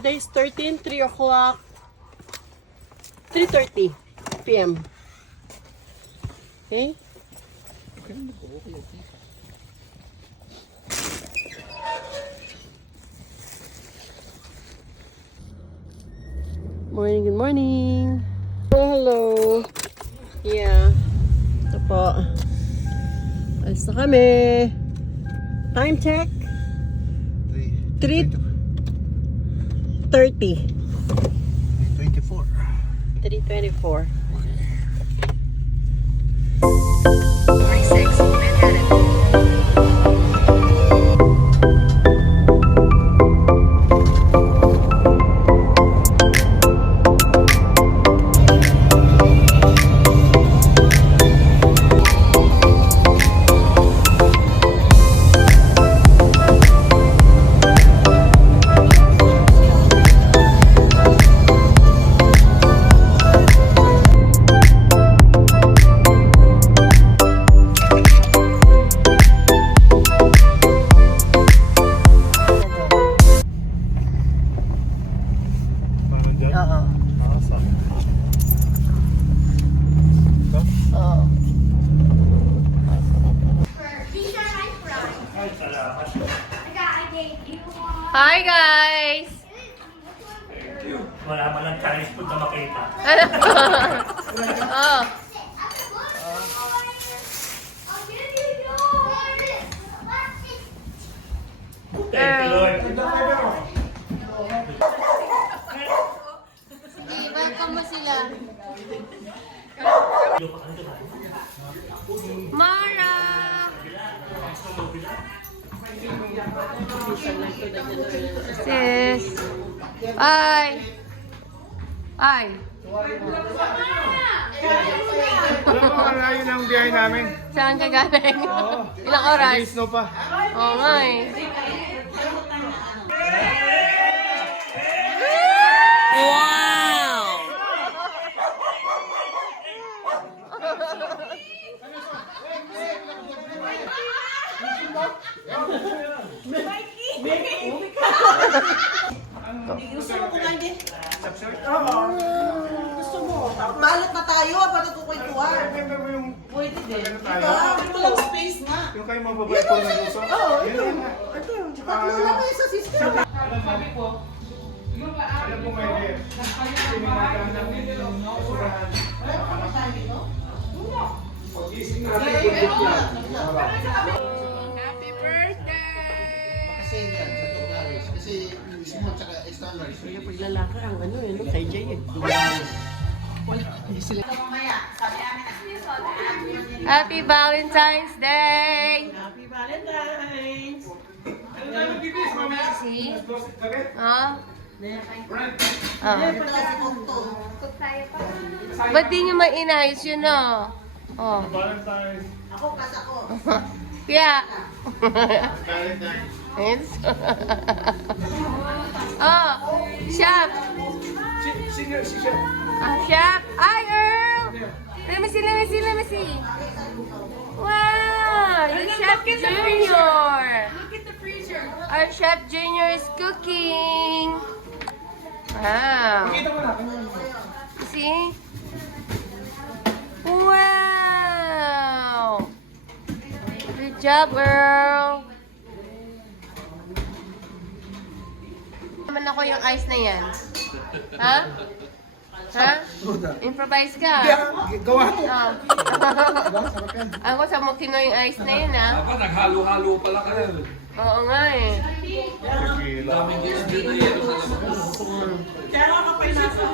Today is 13, 3 o'clock, 3:30 p.m. Okay? Morning, good morning. Oh, hello. Yeah. Ito po. Alis na kami. Time check. 3:30. 3:24. 3:24. Hi guys! Thank you. Wala man lang Chinese food na makita. Oh. Thank you, Lord. Welcome mo sila. Mara! Sis! Bye! Bye! Alam mo, ang layo ng biyahe namin. Saan ka galing? Ilang oras? May snow pa. Oo nga eh. Wow! Gusto mo kumain? Gusto mo? Balot na tayo, ba't nagkukwentuhan? Pwede din. Ito lang space nga. Yung kayo mababay po ng luso? Oo, ito. Ito. Tatlo lang kayo sa system. Alam mo may idea. Yung mga ganda ng basurahan. Pag-ising natin. Happy birthday! Kasi yan, sa Togaris. Kasi yung small tsaka external. Kaya pag lalaki ang ano yun, kay Jay eh. Happy Valentine's Day! Happy Valentine's! See? Ah? Ah. Ba't di nyo mainayos yun ah? Oh. Valentine's. Ako, pas ako. Yeah. Valentine's. Yes. Oh, Chef. Si Chef. Chef. Hi, Earl. Let me see. Wow, the Chef Junior. Look at the freezer. Our Chef Junior is cooking. Wow. Kita mo na. See? Wow. Good job, Earl. Naman ako yung ice na yan. Ha? Ha? Improvise ka. Gawa. Oh. Ako sa Mokino yung ice na yun, ha? Ako, naghalo-halo pala kayo. Oo nga eh. Daming din na yelo sa labas. Kaya nga kapay nasa.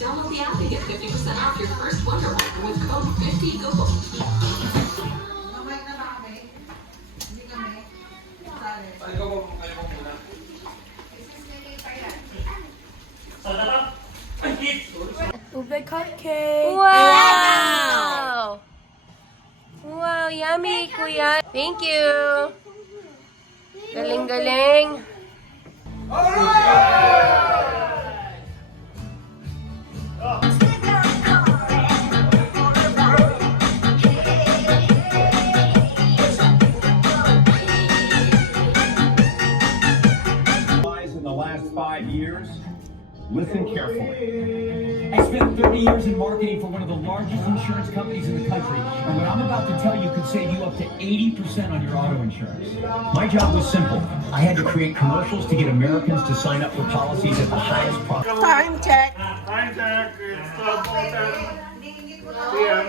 Download the app and get 50% off your first Wonder Woman with code 50GO. Ay, ikaw mo muna. Sa dapat. Ay, hit! Ube cupcake. Wow! Wow, yummy, kuya. Thank you. Galing-galing. last 5 years? Listen carefully. I spent 30 years in marketing for one of the largest insurance companies in the country, and what I'm about to tell you could save you up to 80% on your auto insurance. My job was simple. I had to create commercials to get Americans to sign up for policies at the highest price. Time check. Hi, Jack. It's 12:10 p.m.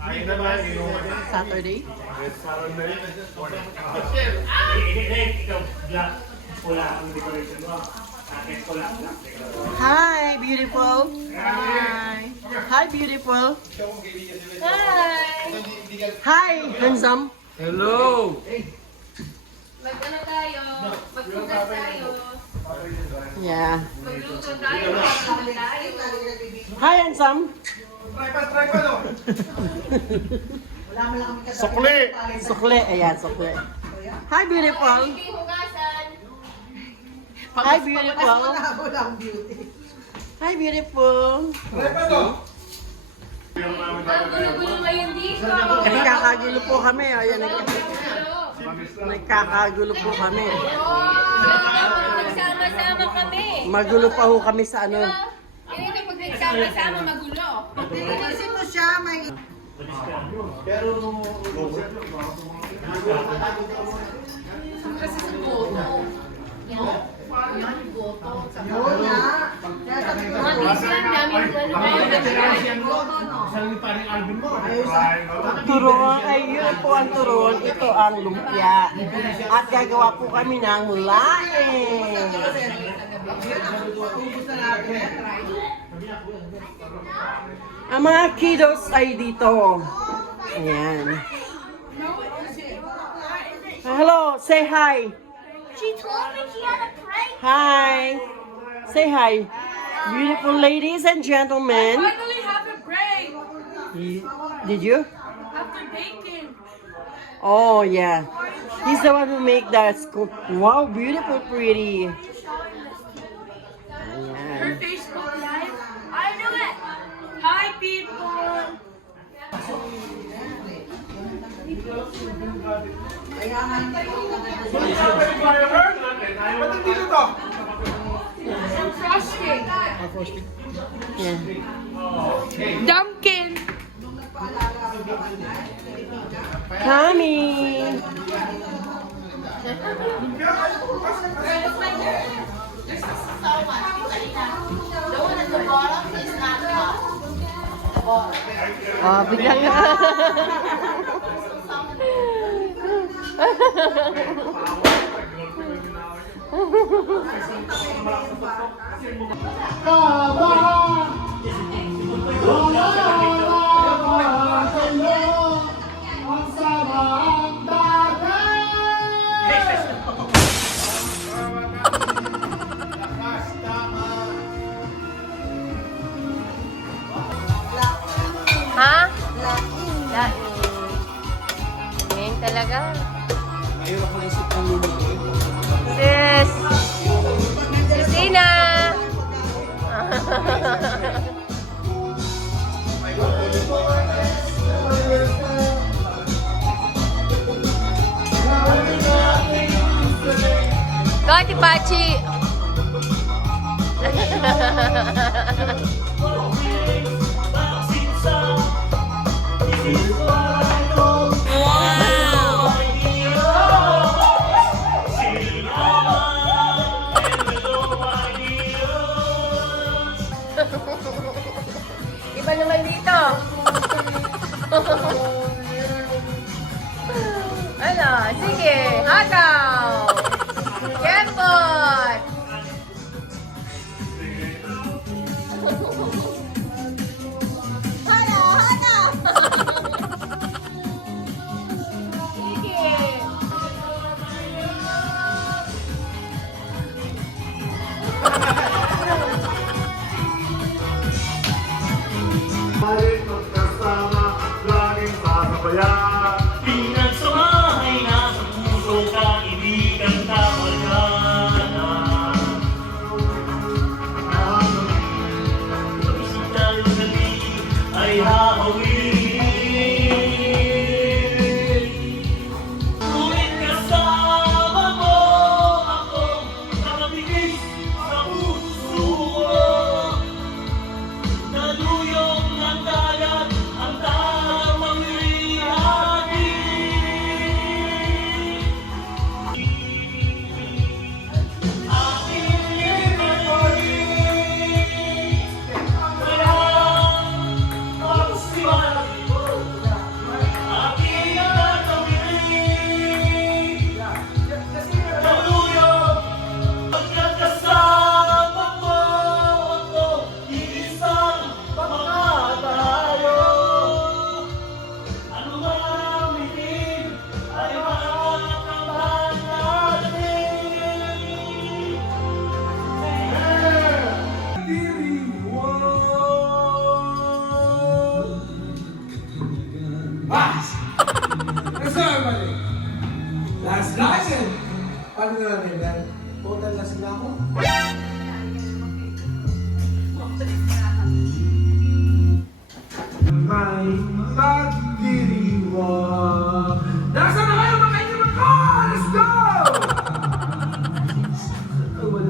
Ayun na ba? Inuman na. Saturday. It's Saturday. Ikaw, black. Wala ang decoration mo. Akin ko lang, black decoration. Hi, beautiful. Hi. Hi, beautiful. Hi! Hi, handsome. Hello! Mag-ano tayo? Magpugas tayo. Yeah. Magluto tayo. Magluto tayo. Hi, handsome. Try pa, no? Sukli. Sukli. Ayan, sukli. Hi, beautiful. Hindi hugasan. Hi, beautiful. Hi, beautiful. Try pa, no? Ang gulo-gulo ngayon dito. Nagkakagulo po kami. Ayan, nagkakagulo po kami. Magsama-sama kami. Magulo pa ho kami sa ano. Yun yung pag nagsama-sama magulo. Tinisin mo siya, may... Kasi sa boto. Yun na. Mga minsan, daming Turuan ay yun po ang turuan. Ito ang lumpia. At gagawa po kami ng laing. Ang mga kiddos ay dito. Ayan. Hello, say hi. She told me she had a prank. Hi. Say hi. Beautiful ladies and gentlemen. Finally have a break Did you? after baking. Oh, yeah. He's the one who make that school. Wow, beautiful, pretty. Her Ayan. Facebook Live. I knew it. Hi, people. Ba't hindi to? Some frosting. Yeah. Dumpkin. Coming. Oh, biglang Ha? Lain. Ngayon talaga. Sis! Sis Ina!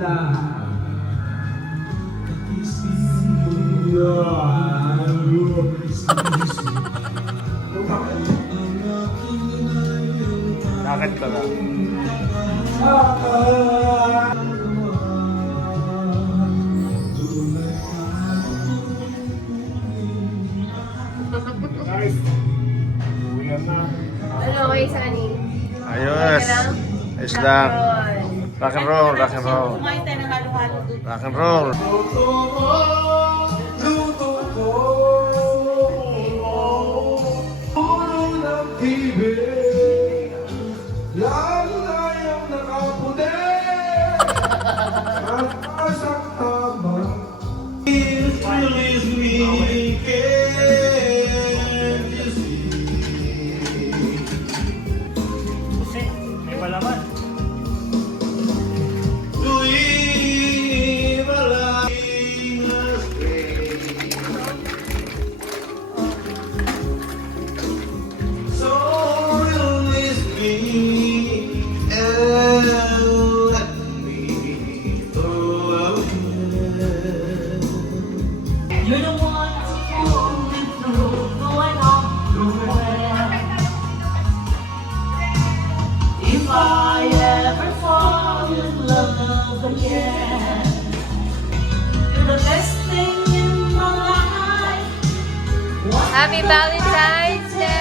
Lakad ka lang. Guys, uwian na. Ano, okay, Sunny? Ayos. Ayos lang. Rock and roll, rock and roll. Kumain tayo ng halo-halo doon. Rock and roll. Kasi, may malaman. You're the one to pull me through, going on through If I ever fall in love again, you're the best thing in my life. Happy Valentine's Day!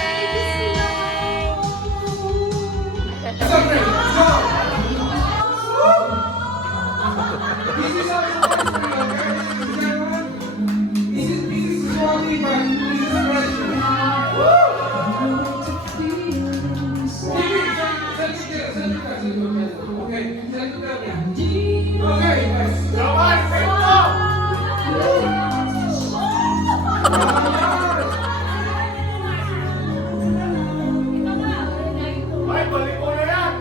Ay, balik mo na yan!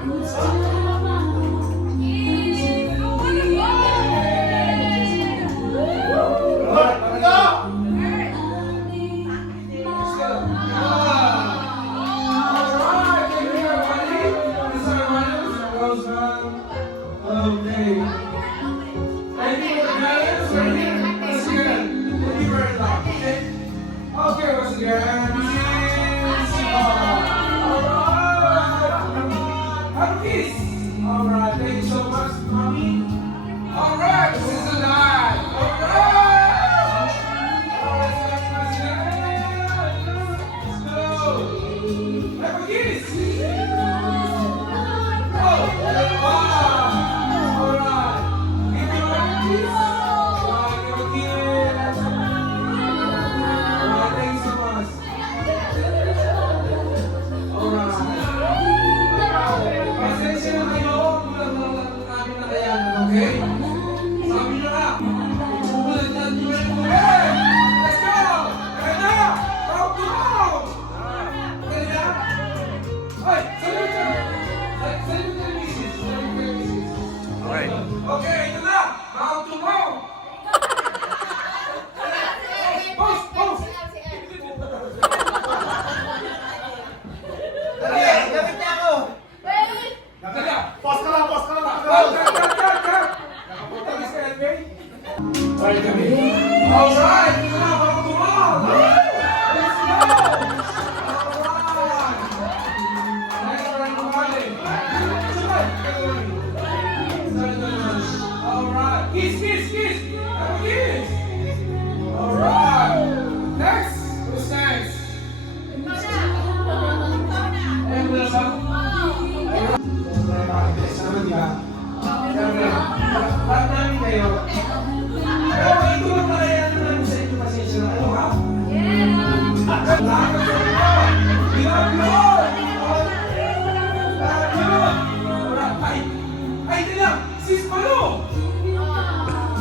Alright, thank you so much, mommy. Alright, this is alive. Alright! Let's go. Have a kiss. Oh, wow. Alright. Give me one kiss. Give a kiss. Alright, thank you so much. Alright. Pasensya na kayo, mulang namin na kayan, okay? Sabi nyo na, umulan na nyo yung okay! Let's go! Kaya na! Round to round! Okay na? Ay, salute na! Salute na yung misis! Salute na yung misis! Alright. Okay, ito na! Round to round! Pause! Pause! Pause ka lang, pause ka lang. Alright, kami. Alright, ito na, bago tumawag. Let's go! Alright. Next round kumali. Alright. Kiss, kiss, kiss. Have a kiss. Alright. Next. Who's next? Eh, wala ba? Sama di ba? Siyempre, lahat namin kayo. Pero ito lang pala yan naman sa inyo pasensya na. Ano ha? Lahat ng kayo. We love you all! Love you! Alright, ay, ito lang! Sis Malu!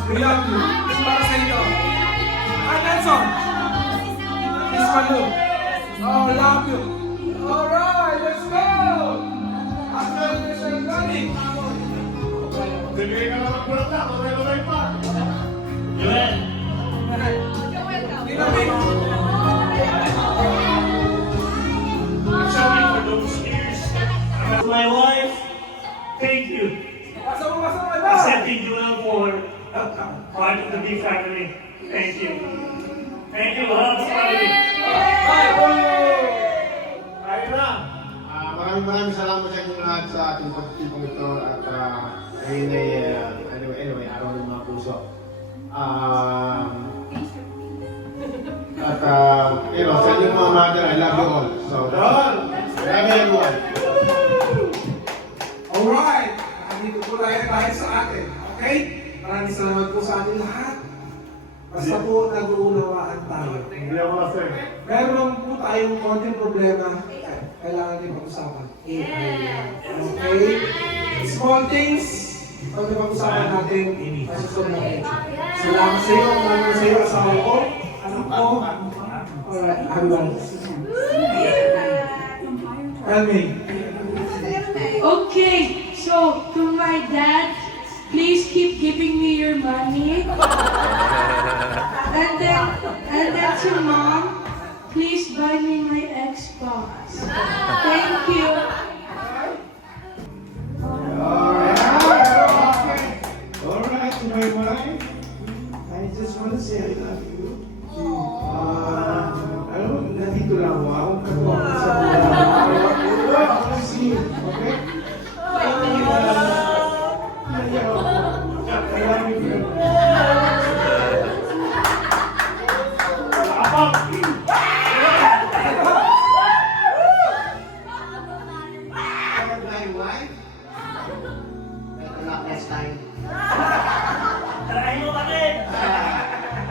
We love you. Para sa inyo. Nelson! Sis Malu! Oh, love you! Alright, let's go! After this is running. Bibigay ka lang ng bulat na, tuloy-tuloy pa. Joel, Dinamik. sorry for those years. To my wife, thank you. Pasok mo, Accepting you lang for part of the big family. Thank you. Thank you, Habs family. Ayun na. Maraming salamat sa inyong lahat sa ating pagtitipong ito at ayun ay anyway, araw ng mga puso. Sa inyong mga mother, I love you all. So, love everyone. Alright! Nandito po tayo dahil sa atin. Okay? Maraming salamat po sa ating lahat. Basta po nag-uunawaan tayo. Hindi ako lasing. Meron po tayong konting problema. Kailangan din pag-usapan. Okay? Small things. Pag pag-usapan natin, masusunod natin. Salamat sa iyo. Maraming sa iyo. Asawa ko. Anak ko. Alright. Everyone. Tell me. Okay, so to my dad, please keep giving me your money. And then to mom, please buy me my Xbox. Thank you. Alright, to my wife, I just want to say I love you. Nandito lang ako. Sa buhay. See you, okay? My wife, better luck next time. Tarahin mo kami!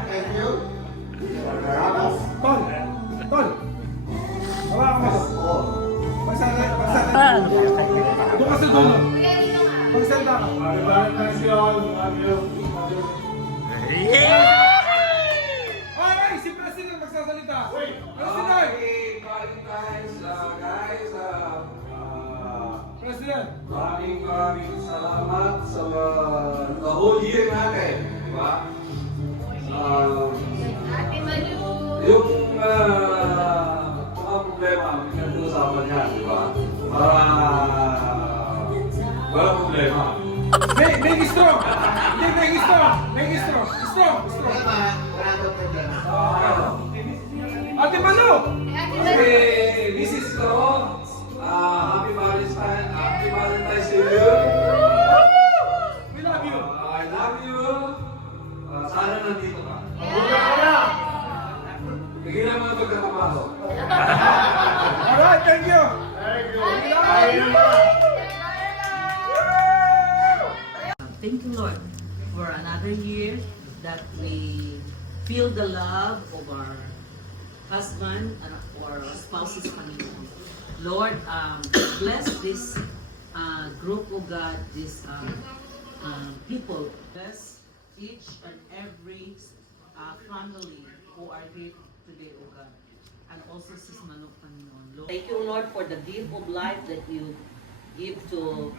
Thank you. Tol! Tol! Hawakan mo. Doon ka sa dulo. Magsalita ka. Valentine's Day all. Love you. Okay, si President magsasalita. President! Guys, President! maraming salamat sa the whole year natin, di ba? Yung mga problema, pinag-uusapan yan, di ba? Para wala problema. Make it strong! Hindi, make it strong! Make it strong! Strong! Strong! Wala akong problema. Ate Manu! Okay, Mrs. Ko, happy Valentine's to you. We love you! I love you. Sana nandito ka. Tigilan mo na pagkakabaho. Alright, thank you! Ayun na. Thank you, Lord, for another year that we feel the love of our husband and our spouses, Panginoon. Lord, bless this group, of God, this people. Bless each and every family who are here today, O God. And also Sis Manok, Panginoon. Lord, thank you, Lord, for the gift of life that you give to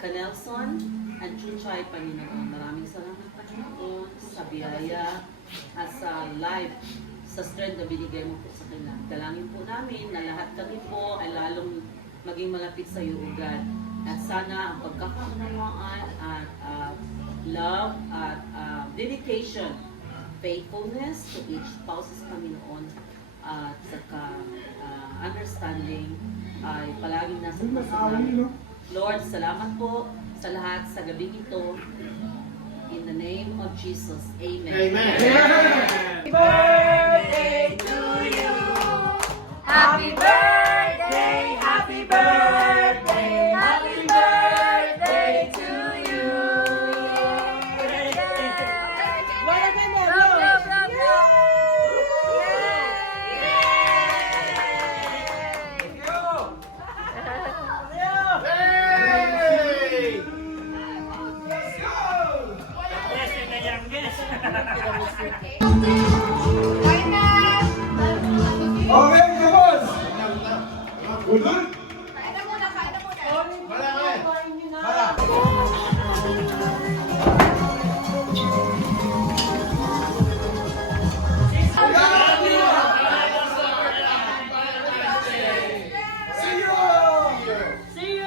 Canelson and Chuchay, Panginoon. Maraming salamat, Panginoon, sa biyaya at sa life, sa strength na binigay mo po sa kanila. Dalangin po namin na lahat kami po ay lalong maging malapit sa iyo, O God. At sana ang pagkakaunawaan at love at dedication, faithfulness to each spouses, Panginoon, at saka understanding ay palaging nasa puso namin. Lord, salamat po sa lahat sa gabing ito. In the name of Jesus, Amen. Amen. Happy birthday to you. Happy birthday, happy birthday, happy birthday to you. Blessing na youngest. Okay, boss! Good? See you!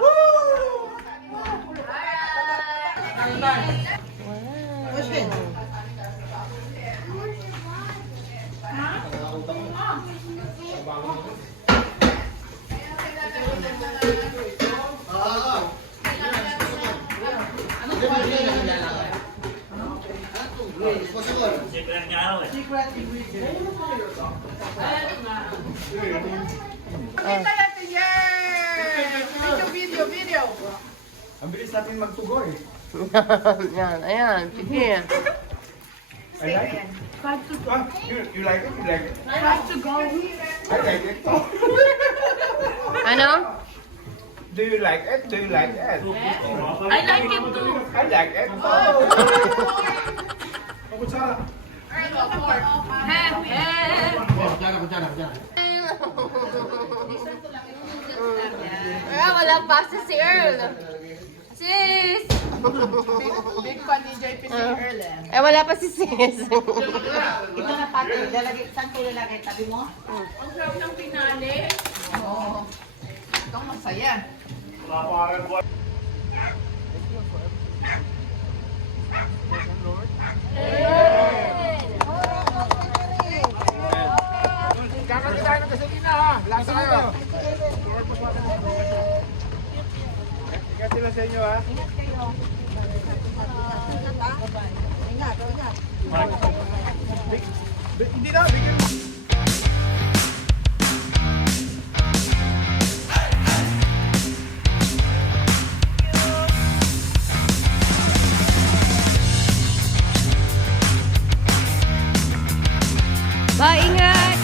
Woo! Ang bilis natin magtugo eh. Yan, ayan. Sige. I like it. You like it? You like it? Try to go. I like it. Ano? Do you like it? Do you like it? I like it too. I like it. Wala pa si Earl. Sis! Big fan ni JP si Earl eh. Eh, wala pa si Sis. Ito na pati, saan ko lalagay? Tabi mo? Ang sarap ng pinali. Oo. Ito masaya. Kakati tayo ng gasolina ha. Lasa kayo. Ingat sila sa inyo ha. Ingat kayo. Ingat, ingat. Hindi na. Bigyan. Bye, ingat!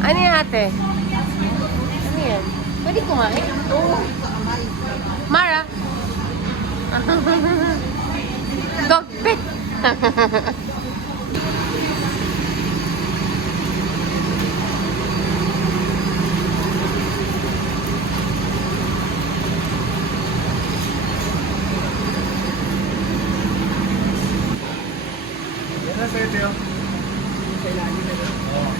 Ano yan, ate? Ano yan? Pwede kumain? Oo. Mara? Cockpit. Nasa ito yun? Kailangan nila. Oo.